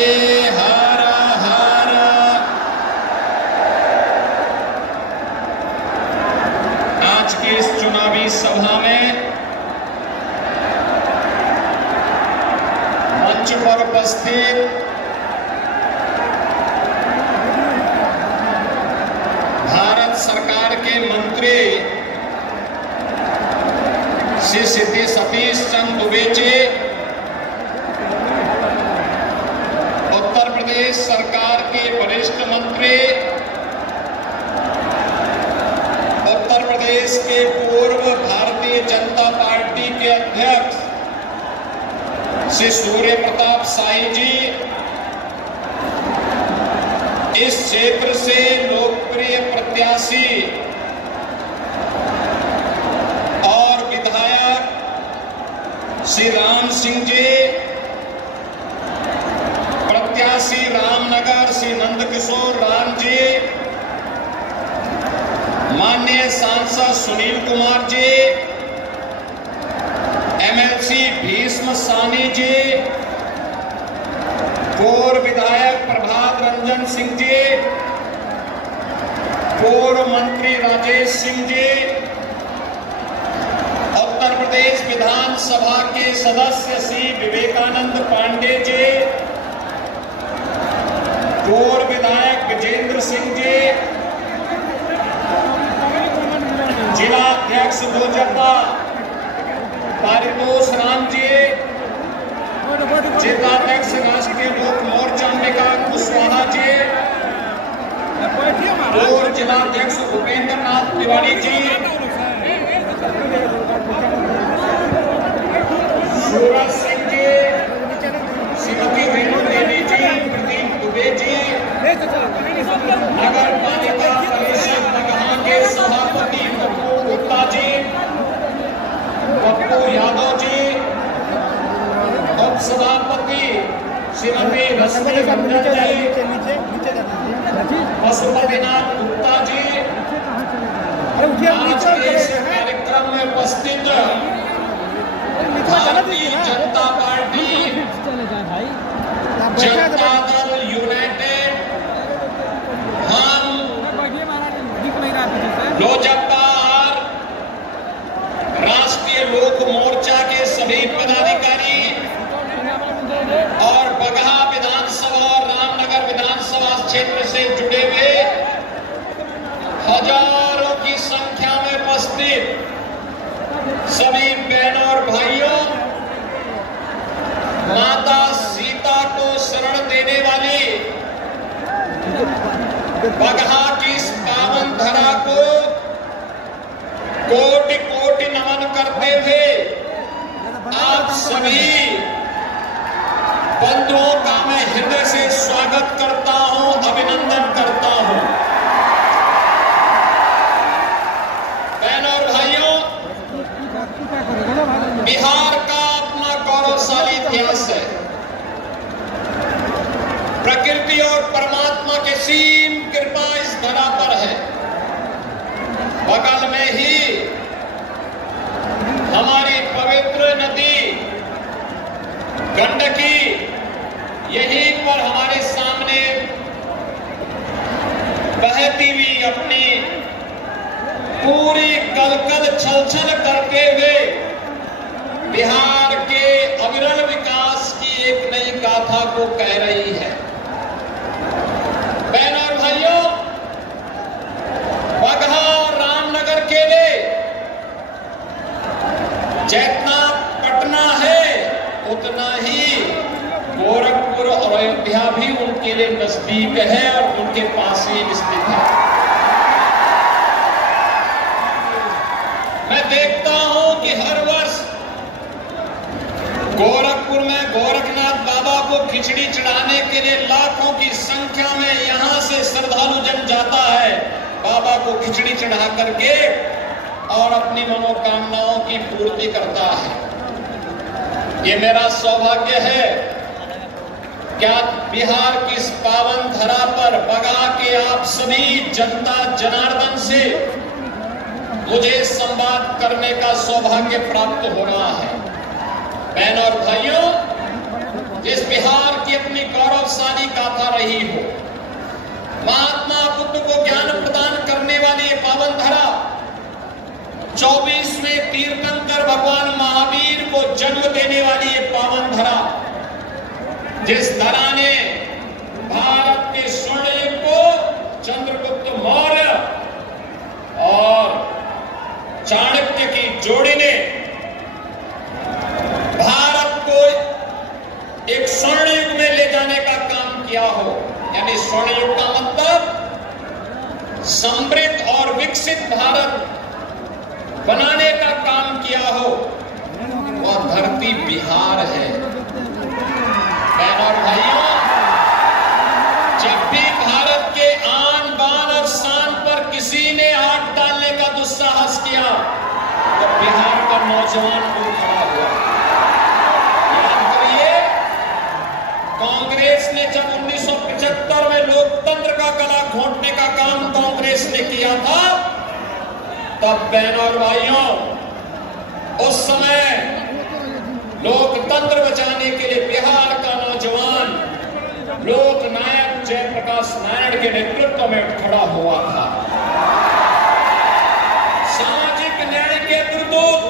बोलिए हर हर। आज की इस चुनावी सभा में मंच पर उपस्थित भारत सरकार के मंत्री श्री सतीश चंद्र दुबे जी, उत्तर प्रदेश सरकार के वरिष्ठ मंत्री, उत्तर प्रदेश के पूर्व भारतीय जनता पार्टी के अध्यक्ष श्री सूर्य प्रताप शाही जी, इस क्षेत्र से लोकप्रिय प्रत्याशी और विधायक श्री राम सिंह जी, प्रत्याशी रामनगर श्री नंदकिशोर राम जी, माननीय सांसद सुनील कुमार जी, एमएलसी भीष्म सानी जी, पूर्व विधायक प्रभात रंजन सिंह जी, पूर्व मंत्री राजेश सिंह जी, उत्तर प्रदेश विधानसभा के सदस्य श्री विवेकानंद पांडे जी, पूर्व विधायक विजेंद्र सिंह जी, जिला अध्यक्ष भाजपा पारितोष राम जी, जिलाध्यक्ष राष्ट्रीय लोक मोर्चा अंबिका कुशवाहा जी, पूर्व जिलाध्यक्ष भूपेंद्र नाथ तिवारी जी, सूरज सिंह जी, श्रीमती रेणु देवी जी, प्रदीप दुबे जी, नगर पालिका परिषद बगहा के सभापति पप्पू गुप्ता जी, पप्पू यादव जी, उप सभापति श्रीमती रश्मि मंडल जी, पशुपतिनाथ गुप्ता जी, आज के इस कार्यक्रम में उपस्थित भारतीय जनता पार्टी, जनता दल यूनाइटेड, हम लोजपा और राष्ट्रीय लोक मोर्चा के सभी पदाधिकारी और बगहा विधानसभा और रामनगर विधानसभा क्षेत्र से जुड़े हुए हजारों की संख्या में उपस्थित सभी बहनों और भाइयों, माता सीता को शरण देने वाली बगहा की इस पावन धरा को कोटि कोटि नमन करते हुए आप सभी बंधुओं का मैं हृदय से स्वागत करता हूं, अभिनंदन करता हूं। बहनों और भाइयों, बिहार का अपना गौरवशाली इतिहास है। प्रकृति और परमात्मा की सीम कृपा इस धरा पर है। बगल में ही हमारी पवित्र नदी गंडकी, यहीं पर हमारे सामने बहती हुई अपनी पूरी कलकल छलछल करते हुए बिहार के अविरल विकास की एक नई गाथा को कह रही है। बहनों और भाइयों, बगहा और रामनगर के लिए जितना पटना है उतना ही गोरखपुर और अयोध्या भी उनके लिए नजदीक है और उनके पास ही स्थित है। मैं देखता हूं कि हर वर्ष गोरखपुर में गोरखनाथ बाबा को खिचड़ी चढ़ाने के लिए लाखों की संख्या में यहां से श्रद्धालु जन जाता है, बाबा को खिचड़ी चढ़ा करके और अपनी मनोकामनाओं की पूर्ति करता है। ये मेरा सौभाग्य है क्या बिहार की इस पावन धरा पर बगहा के आप सभी जनता जनार्दन से मुझे संवाद करने का सौभाग्य प्राप्त हो रहा है। बहनों और भाइयों, इस बिहार की अपनी गौरव गौरवशाली गाथा रही हो। महात्मा बुद्ध को ज्ञान प्रदान करने वाली ये पावन धरा, 24वें तीर्थंकर भगवान महावीर को जन्म देने वाली ये पावन धरा, जिस धरा ने भारत के स्वर्ण युग को चंद्रगुप्त मौर्य और चाणक्य की जोड़ी ने भारत को एक स्वर्ण युग में ले जाने का काम किया हो। यानी स्वर्ण युग का मतलब समृद्ध और विकसित भारत बनाने का काम किया हो, वह धरती बिहार है। बहनों और भाइयों, जब भी भारत के आन बान और शान पर किसी ने हाथ डालने का दुस्साहस किया तो बिहार का नौजवान उठ खड़ा हुआ। याद करिए, कांग्रेस ने जब 1975 में लोकतंत्र का गला घोंटने का काम कांग्रेस ने किया था, तब बहनों और भाइयों, उस समय लोकतंत्र बचाने के लिए बिहार का नौजवान लोकनायक जयप्रकाश नारायण के नेतृत्व में खड़ा हुआ था। सामाजिक न्याय के दूत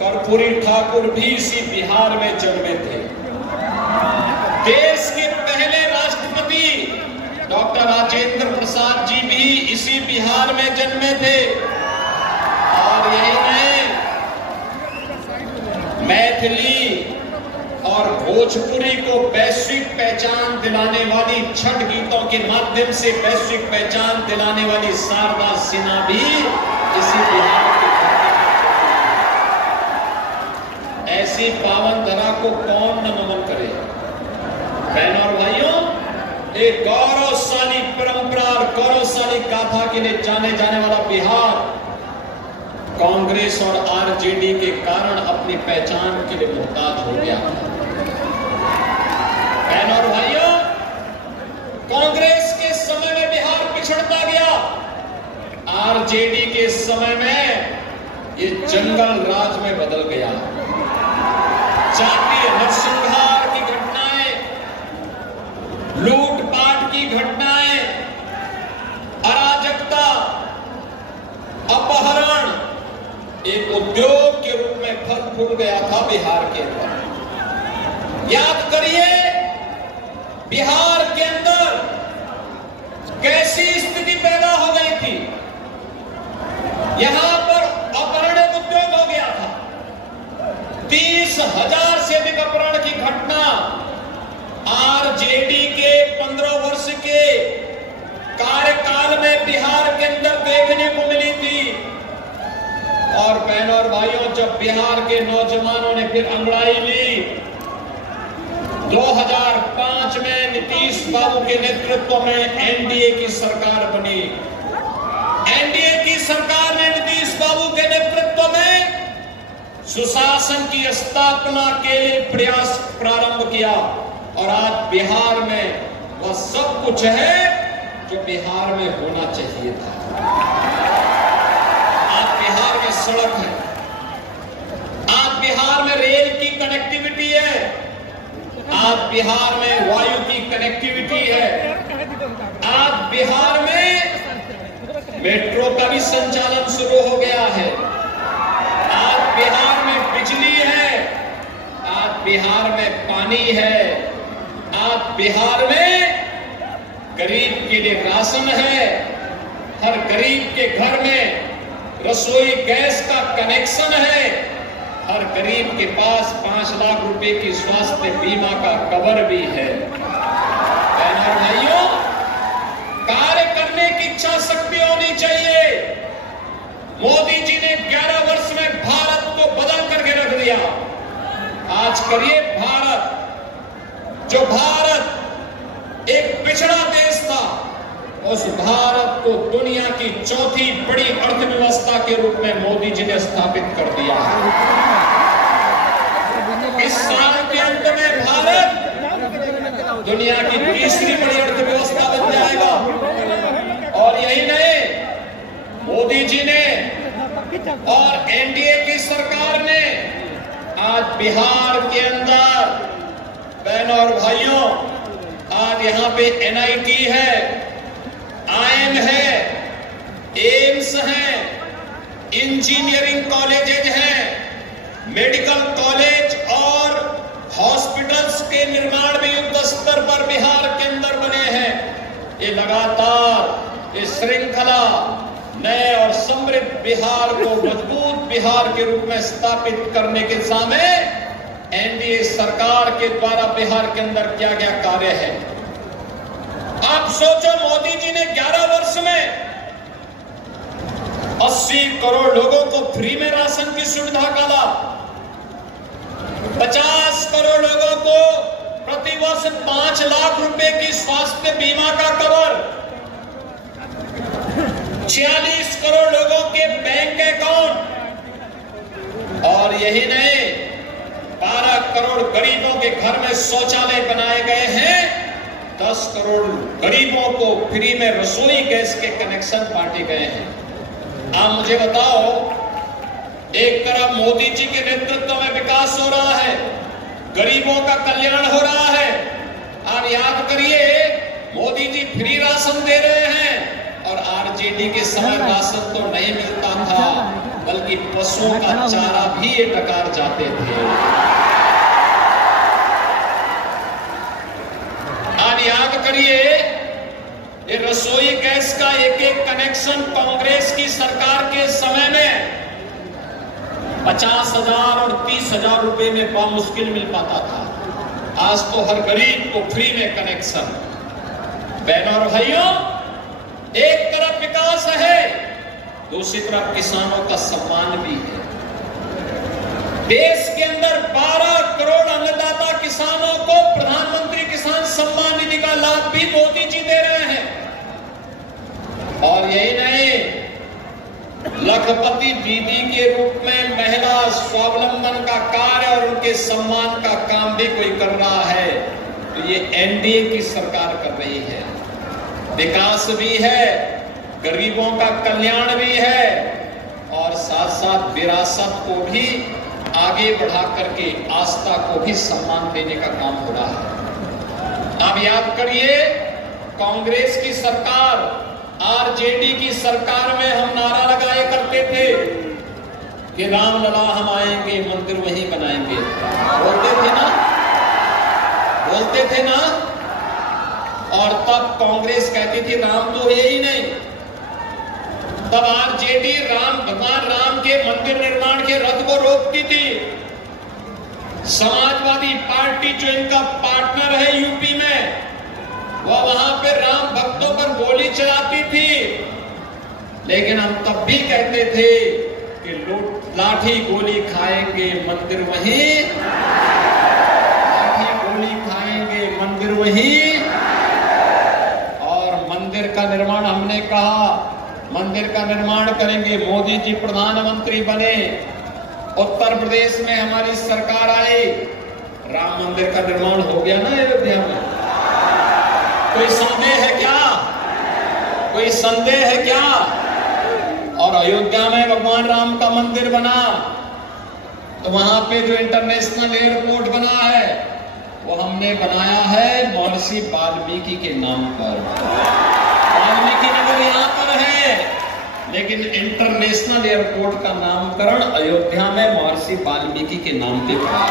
कर्पूरी ठाकुर भी इसी बिहार में जन्मे थे। देश के पहले राष्ट्रपति डॉक्टर राजेंद्र प्रसाद जी भी इसी बिहार में जन्मे थे। और यही नहीं, मैथिली और भोजपुरी को वैश्विक पहचान दिलाने वाली छठ गीतों के माध्यम से वैश्विक पहचान दिलाने वाली शारदा सिन्हा भी इसी बिहार की ऐसी पावन धरा को कौन न नमन करे। बहनों और भाइयों, एक गौरवशाली परंपरा और गौरवशाली गाथा के लिए जाने जाने वाला बिहार कांग्रेस और आरजेडी के कारण अपनी पहचान के लिए मुहताज हो गया। बहनों और भाइयों, कांग्रेस के समय में बिहार पिछड़ता गया, आरजेडी के समय में ये जंगल राज में बदल गया। जातीय नरसंहार की घटनाएं, लूटपाट की घटनाएं, अराजकता, अपहरण एक उद्योग के रूप में फल फूल गया था बिहार के अंदर। याद करिए, बिहार के अंदर कैसी स्थिति पैदा हो गई थी। यहां पर अपहरण एक उद्योग हो गया था। 30,000 से अधिक अपहरण की घटना आरजेडी के 15 वर्ष के कार्यकाल में बिहार के अंदर देखने को मिली थी। और बहनों और भाइयों, जब बिहार के नौजवानों ने फिर अंगड़ाई ली, 2005 में नीतीश बाबू के नेतृत्व में एनडीए की सरकार बनी। एनडीए की सरकार ने नीतीश बाबू के नेतृत्व में सुशासन की स्थापना के लिए प्रयास प्रारंभ किया। और आज बिहार में वह सब कुछ है जो बिहार में होना चाहिए था। आज बिहार में सड़क है, आज बिहार में रेल की कनेक्टिविटी है, आज बिहार में वायु की कनेक्टिविटी है, आज बिहार में मेट्रो का भी संचालन शुरू हो गया है, आज बिहार में बिजली है, आज बिहार में पानी है, आज बिहार में गरीब के लिए राशन है, हर गरीब के घर में रसोई गैस का कनेक्शन है, हर गरीब के पास 5 लाख रुपए की स्वास्थ्य बीमा का कवर भी है। बहनों और भाइयों, कार्य करने की इच्छा शक्ति होनी चाहिए। मोदी जी ने 11 वर्ष में भारत को बदल करके रख दिया। आज करिए, भारत, जो भारत एक पिछड़ा देश था, उस भारत को दुनिया की चौथी बड़ी अर्थव्यवस्था के रूप में मोदी जी ने स्थापित कर दिया है। इस साल के अंत में भारत दुनिया की तीसरी बड़ी अर्थव्यवस्था बन जाएगा। और यही नहीं, मोदी जी ने और एनडीए की सरकार ने आज बिहार के अंदर, बहनों और भाइयों, यहाँ पे NIT है, IIM है, एम्स है, इंजीनियरिंग कॉलेजेज हैं, मेडिकल कॉलेज और हॉस्पिटल्स के निर्माण भी युद्ध स्तर पर बिहार के अंदर बने हैं। ये लगातार इस श्रृंखला नए और समृद्ध बिहार को मजबूत बिहार के रूप में स्थापित करने के सामने NDA सरकार के द्वारा बिहार के अंदर किया गया कार्य है। आप सोचो, मोदी जी ने 11 वर्ष में 80 करोड़ लोगों को फ्री में राशन की सुविधा का लाभ, 50 करोड़ लोगों को प्रतिवर्ष 5 लाख रुपए की स्वास्थ्य बीमा का कवर, 46 करोड़ लोगों के बैंक अकाउंट, और यही नहीं 12 करोड़ गरीबों के घर में शौचालय बनाए गए हैं, 10 करोड़ गरीबों को फ्री में रसोई गैस के कनेक्शन बांटे गए हैं। आप मुझे बताओ, एक तरफ मोदी जी के नेतृत्व में विकास हो रहा है, गरीबों का कल्याण हो रहा है, और याद करिए मोदी जी फ्री राशन दे रहे हैं, और RJD के समय राशन तो नहीं मिलता था, बल्कि पशुओं का चारा भी ये डकार जाते थे। और याद करिए, ये रसोई गैस का एक एक कनेक्शन कांग्रेस की सरकार के समय में 50,000 और 30,000 रुपए में बामुश्किल मिल पाता था। आज तो हर गरीब को फ्री में कनेक्शन। बहनों और भाइयों, एक तरफ विकास है, दूसरी तरफ किसानों का सम्मान भी है। देश के अंदर 12 करोड़ अन्नदाता किसानों को प्रधानमंत्री किसान सम्मान निधि का लाभ भी मोदी जी दे रहे हैं। और यही नहीं, लखपति दीदी के रूप में महिला स्वावलंबन का कार्य और उनके सम्मान का काम भी कोई कर रहा है, तो ये NDA की सरकार कर रही है। विकास भी है, गरीबों का कल्याण भी है, और साथ साथ विरासत को भी आगे बढ़ा करके आस्था को भी सम्मान देने का काम हो रहा है। आप याद करिए, कांग्रेस की सरकार, RJD की सरकार में हम नारा लगाए करते थे कि रामलला हम आएंगे, मंदिर वहीं बनाएंगे। बोलते थे ना, बोलते थे ना। और तब कांग्रेस कहती थी राम तो है ही नहीं। तब RJD भगवान राम के मंदिर निर्माण के रथ को रोकती थी। समाजवादी पार्टी जो इनका पार्टनर है यूपी में, वह वहां पे राम भक्तों पर गोली चलाती थी। लेकिन हम तब भी कहते थे कि लाठी गोली खाएंगे, मंदिर वहीं, लाठी गोली खाएंगे, मंदिर वहीं। मंदिर का निर्माण, हमने कहा मंदिर का निर्माण करेंगे। मोदी जी प्रधानमंत्री बने, उत्तर प्रदेश में हमारी सरकार आई, राम मंदिर का निर्माण हो गया ना अयोध्या में। कोई संदेह है क्या? कोई संदेह है क्या? और अयोध्या में भगवान राम का मंदिर बना, तो वहां पे जो इंटरनेशनल एयरपोर्ट बना है, वो हमने बनाया है महर्षि वाल्मीकि के नाम पर। वाल्मीकि नगर यहां पर है, लेकिन इंटरनेशनल एयरपोर्ट का नामकरण अयोध्या में महर्षि वाल्मीकि के नाम पे पड़ा।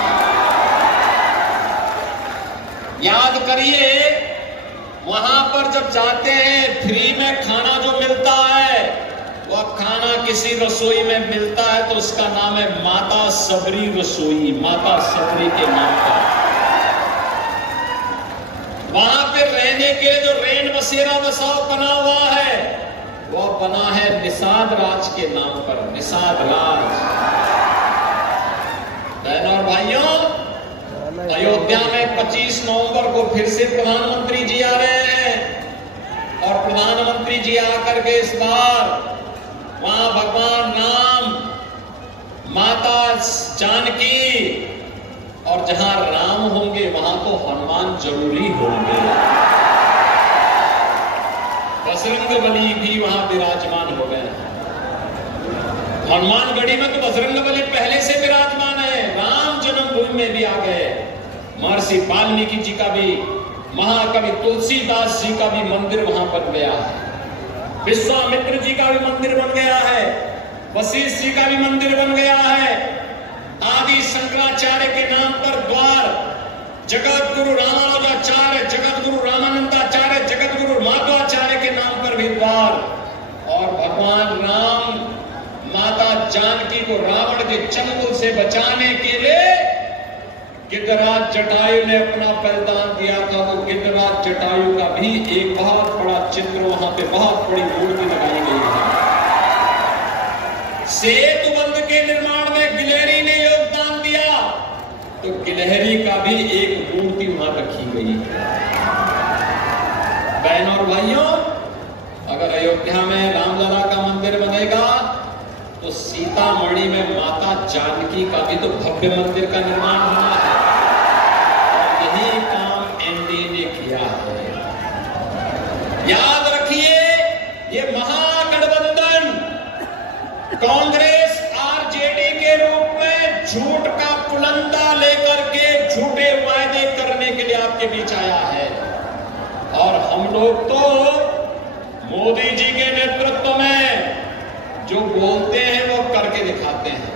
याद करिए, वहां पर जब जाते हैं, फ्री में खाना जो मिलता है, वह खाना किसी रसोई में मिलता है तो उसका नाम है माता सबरी रसोई, माता सबरी के नाम पर। वहां पे रहने के लिए जो रेन बसेरा बसाव बना हुआ है, वह बना है निषाद राज के नाम पर, निषाद राज। बहनों और भाइयों, अयोध्या में 25 नवंबर को फिर से प्रधानमंत्री जी आ रहे हैं, और प्रधानमंत्री जी आकर के इस बार वहां भगवान राम, माता जानकी, और जहां राम होंगे वहां तो हनुमान जरूरी होंगे। बजरंगबली भी वहां विराजमान हो गए। हनुमानगढ़ी में तो बजरंगबली पहले से विराजमान है, राम जन्मभूमि में भी आ गए। महर्षि वाल्मीकि जी का भी महाकवि तुलसीदास जी का भी मंदिर वहां बन गया है, विश्वामित्र जी का भी मंदिर बन गया है, वशिष्ठ जी का भी मंदिर बन गया है, आदि शंकराचार्य के नाम पर द्वार, जगत गुरु रामानुजाचार्य, जगत गुरु रामानंदाचार्य, जगत गुरु माधवाचार्य के नाम पर भी द्वार, और भगवान राम माता जानकी को रावण के चंगुल से बचाने के लिए गिद्धराज जटायु ने अपना बलिदान दिया था। तो गिद्धराज जटायु का भी एक बहुत बड़ा चित्र वहां पे, बहुत बड़ी मूर्ति लगाई गई है। सेतु बंध के निर्माण में गिलहरी ने योगदान दिया, तो गिलहरी का भी एक मूर्ति वहां रखी गई है। बहनों और भाइयों, अगर अयोध्या में रामलला का मंदिर बनेगा तो सीतामढ़ी में माता जानकी का भी तो भव्य मंदिर का निर्माण होना है, और यही काम एनडीए ने किया है। याद रखिए, ये महागठबंधन कांग्रेस आरजेडी के रूप में झूठ का पुलंदा लेकर के झूठे वायदे करने के लिए आपके बीच आया है, और हम लोग तो मोदी जी के नेतृत्व में जो बोलते हैं वो करके दिखाते हैं।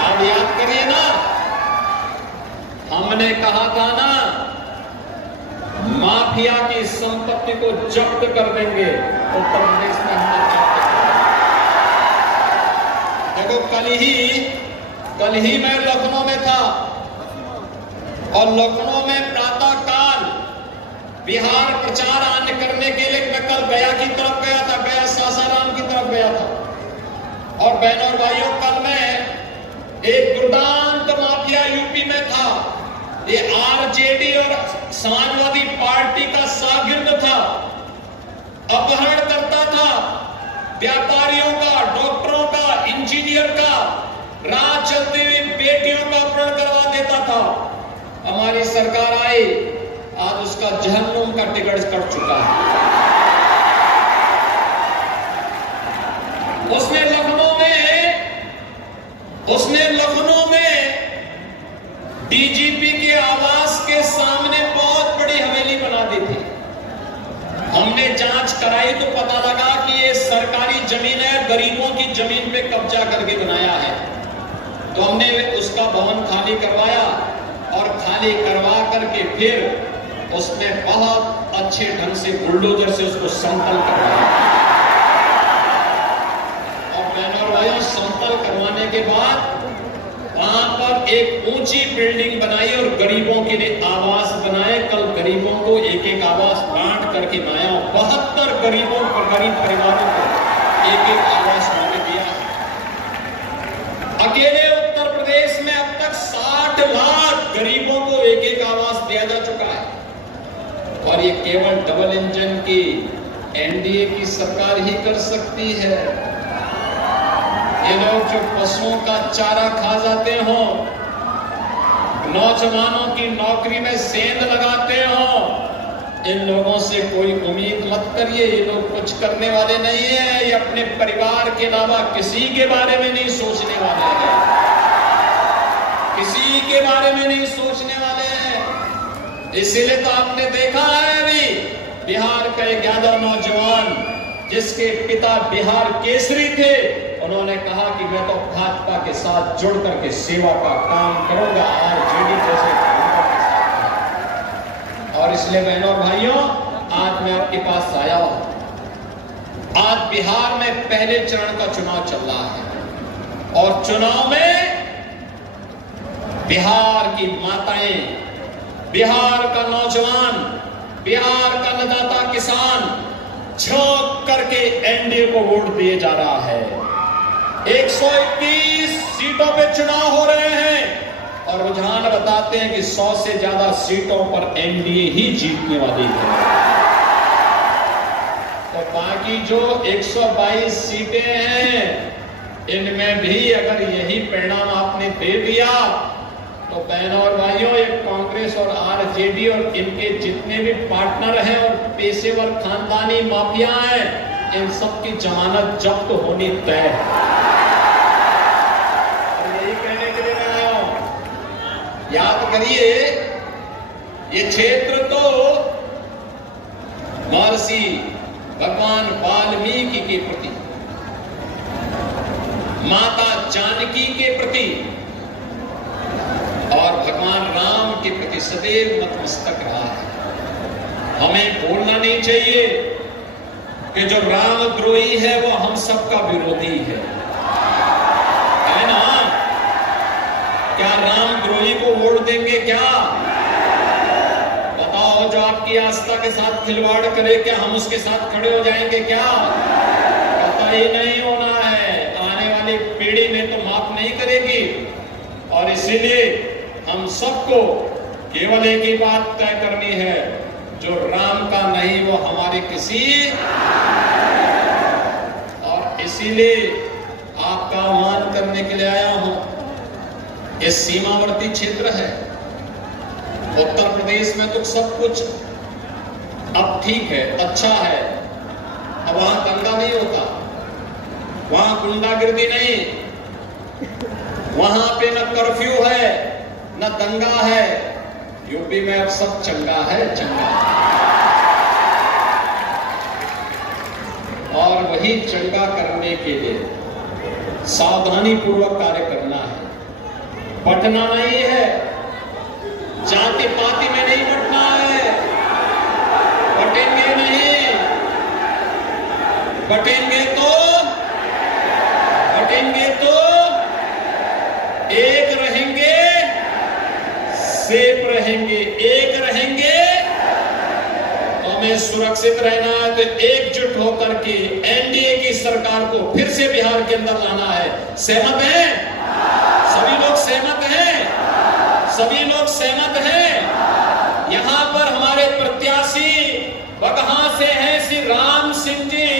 आप याद करिए ना, हमने कहा था ना, माफिया की संपत्ति को जब्त कर देंगे उत्तर प्रदेश में। हमने देखो, कल ही मैं लखनऊ में था, और लखनऊ में प्रातः काल बिहार प्रचार आने करने के लिए मैं कल गया की तरफ गया था, गया सासाराम की तरफ गया था। और बहनों और भाइयों, कल मैं एक दुर्दांत माफिया यूपी में था। ये आरजेडी और समाजवादी पार्टी का शागिर्द था, अपहरण करता था व्यापारियों का, डॉक्टरों का, इंजीनियर का, राह चलती हुई बेटियों का अपहरण करवा देता था। हमारी सरकार आई, आज उसका जहन्नुम का टिकट कट चुका है। उसने लखनऊ में डीजीपी के आवास के सामने बहुत बड़ी हवेली बना दी थी। हमने जांच कराई तो पता लगा कि ये सरकारी जमीन है, गरीबों की जमीन पे कब्जा करके बनाया है। तो हमने उसका भवन खाली करवाया, और खाली करवा करके फिर उसमें बहुत अच्छे ढंग से बुलडोजर से उसको समतल करवाया। और बहनों और भाइयों, समतल करवाने के बाद वहां पर एक ऊंची बिल्डिंग बनाई और गरीबों के लिए आवास बनाए। कल गरीबों को एक एक आवास बांट करके बनाया, 72 गरीब परिवारों को एक एक आवास उन्होंने दिया। अकेले उत्तर प्रदेश में अब तक 60 लाख गरीबों को एक एक आवास दिया जा चुका है, और ये केवल डबल इंजन की एनडीए की सरकार ही कर सकती है। ये लोग जो पशुओं का चारा खा जाते हो, नौजवानों की नौकरी में सेंध लगाते हो, इन लोगों से कोई उम्मीद मत करिए। ये लोग कुछ करने वाले नहीं है, ये अपने परिवार के अलावा किसी के बारे में नहीं सोचने वाले हैं, किसी के बारे में नहीं सोचने वाले हैं। इसीलिए तो आपने देखा है अभी बिहार का एक यादव नौजवान, जिसके पिता बिहार केसरी थे, उन्होंने कहा कि मैं तो भाजपा के साथ जुड़ करके सेवा का काम करूंगा, आरजेडी जैसे और इसलिए बहनों और भाइयों, आज मैं आपके पास आया हूं। आज बिहार में पहले चरण का चुनाव चल रहा है, और चुनाव में बिहार की माताएं, बिहार का नौजवान, बिहार का अन्नदाता किसान झोंक करके एनडीए को वोट दिए जा रहा है। 121 सीटों पे चुनाव हो रहे हैं, और रुझान बताते हैं कि 100 से ज्यादा सीटों पर एनडीए ही जीतने वाली है। तो बाकी जो 122 सीटें हैं, इनमें भी अगर यही परिणाम आपने दे दिया, तो बहनों और भाइयों, ये कांग्रेस और आरजेडी और इनके जितने भी पार्टनर हैं और पेशेवर खानदानी माफिया हैं, इन सब की जमानत जब्त होनी तय है। और यही कहने के लिए मैं आया हूं। याद करिए, ये क्षेत्र तो महर्षि भगवान वाल्मीकि के प्रति, माता जानकी के प्रति और भगवान राम के प्रति सदैव नतमस्तक रहा है। हमें भूलना नहीं चाहिए कि जो रामद्रोही है वो हम सबका विरोधी है ना? क्या रामद्रोही को वोट देंगे क्या? बताओ, जो आपकी आस्था के साथ खिलवाड़ करे क्या हम उसके साथ खड़े हो जाएंगे क्या? कतई नहीं होना है। आने वाली पीढ़ी में तो माफ नहीं करेगी। और इसीलिए हम सबको केवल एक ही बात तय करनी है, जो राम का नहीं वो हमारे किसी। और इसीलिए आपका आह्वान करने के लिए आया हूं। ये सीमावर्ती क्षेत्र है। उत्तर प्रदेश में तो सब कुछ अब ठीक है, अच्छा है। अब वहां दंगा नहीं होता, वहां गुंडागिर्दी नहीं, वहां पे न कर्फ्यू है न दंगा है। यूपी में अब सब चंगा है, चंगा। और वही चंगा करने के लिए सावधानी पूर्वक कार्य करना है। बंटना नहीं है, जाति पाति में नहीं बंटना है। बटेंगे नहीं, बटेंगे तो एक रहेंगे, सेफ रहेंगे। एक रहेंगे तो हमें सुरक्षित रहना है। तो एकजुट होकर के एनडीए की सरकार को फिर से बिहार के अंदर लाना है। सहमत हैं? सभी लोग सहमत हैं? सभी लोग सहमत हैं? यहां पर हमारे प्रत्याशी बगहा से हैं श्री राम सिंह जी,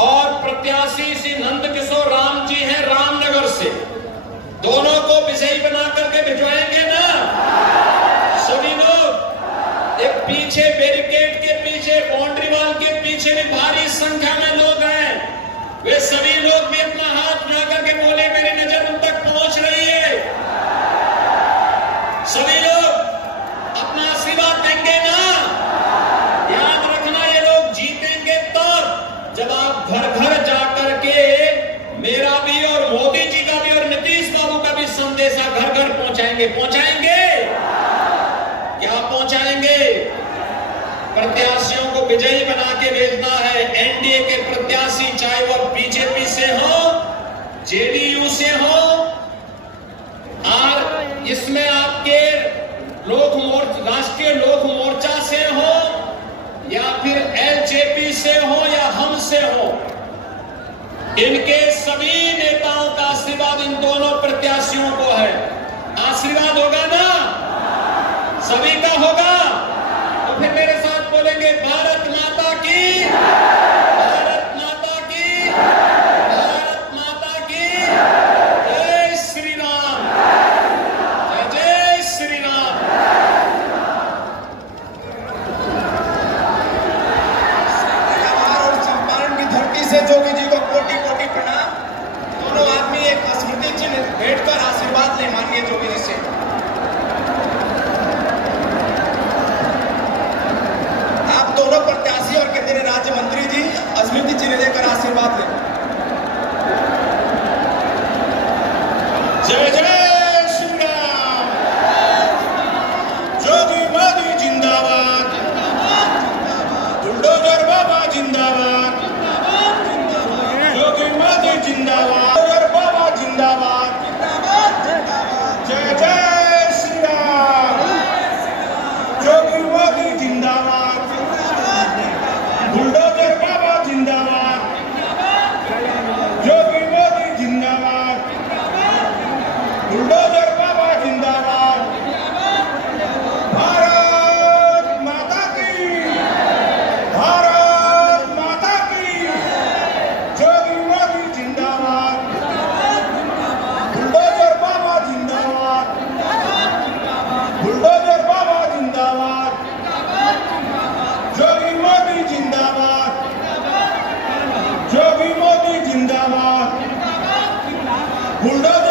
और प्रत्याशी श्री नंदकिशोर राम जी हैं रामनगर से। दोनों को विजयी बना करके भिजवाएंगे ना सभी लोग? एक पीछे बैरिकेड के पीछे, बाउंड्री वॉल के पीछे भी भारी संख्या में लोग हैं। वे सभी लोग भी अपना हाथ उठा करके बोले मेरी नजर उन तक पहुंच रही है। सभी लोग अपना आशीर्वाद देंगे ना? याद रखना, ये लोग जीतेंगे तब जब आप घर घर जाकर के मेरा भी और मोदी जी का भी और नीतीश बाबू का भी संदेशा घर घर पहुंचाएंगे। पहुंचाएंगे क्या? पहुंचाएंगे। प्रत्याशियों को विजयी बना के भेजना है। एनडीए के प्रत्याशी, चाहे वो बीजेपी से हो, जेडीयू से हो, और इसमें आपके राष्ट्रीय लोक मोर्चा से हो, या फिर एलजेपी से हो, या हम से हो, इनके सभी नेताओं का आशीर्वाद इन दोनों प्रत्याशियों को है। आशीर्वाद होगा ना? सभी का होगा। तो फिर मेरे साथ बोलेंगे, भारत माता की, भारत माता की, भारत माता की जय श्री राम, जय जय श्री राम। और चंपारण की धरती से जोगी जी को कोटि कोटि प्रणाम। दोनों आदमी एक स्मृति चिन्ह भेंट कर आशीर्वाद ले माननीय जोगी जी से। आप दोनों प्रत्याशी और केंद्रीय राज्य मंत्री जी स्मृति चिन्ह देकर आशीर्वाद लें। जय जय श्री राम। जोगी मोदी जिंदाबाद, बुलडोजर बाबा जिंदाबाद, जोगी मोदी जिंदाबाद, बुलडोजर बाबा जिंदाबाद। जय जय श्री राम। जोगी मोदी जिंदाबाद, बुलडोजर बाबा जिंदाबाद, जोगी मोदी जिंदाबाद, बुलडोजर बाबा जिंदाबाद। भारत माता की, भारत माता की। जोगी मोदी जिंदाबाद, बुलडोजर बाबा जिंदाबाद, बुलडोजर बाबा जिंदाबाद। जोगी मोदी जिंदाबाद, जोगी मोदी जिंदाबाद, बुलडोजर